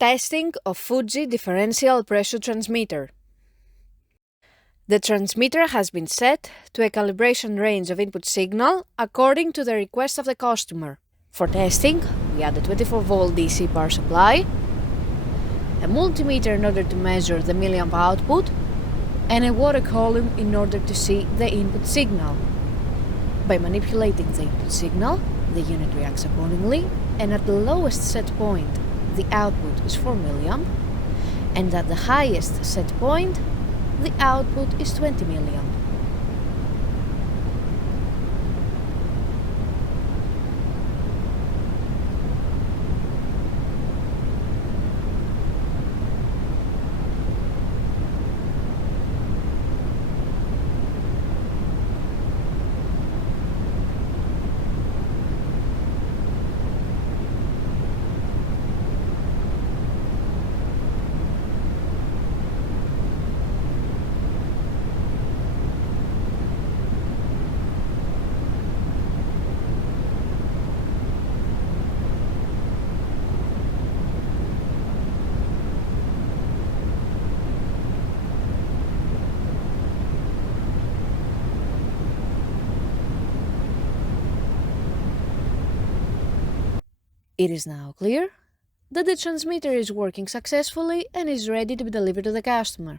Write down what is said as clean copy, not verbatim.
Testing of Fuji Differential Pressure Transmitter. The transmitter has been set to a calibration range of input signal according to the request of the customer. For testing, we add a 24-volt DC power supply, a multimeter in order to measure the milliamp output, and a water column in order to see the input signal. By manipulating the input signal, the unit reacts accordingly, and at the lowest set point, the output is 4 milliamp, and at the highest set point, the output is 20 milliamp. It is now clear that the transmitter is working successfully and is ready to be delivered to the customer.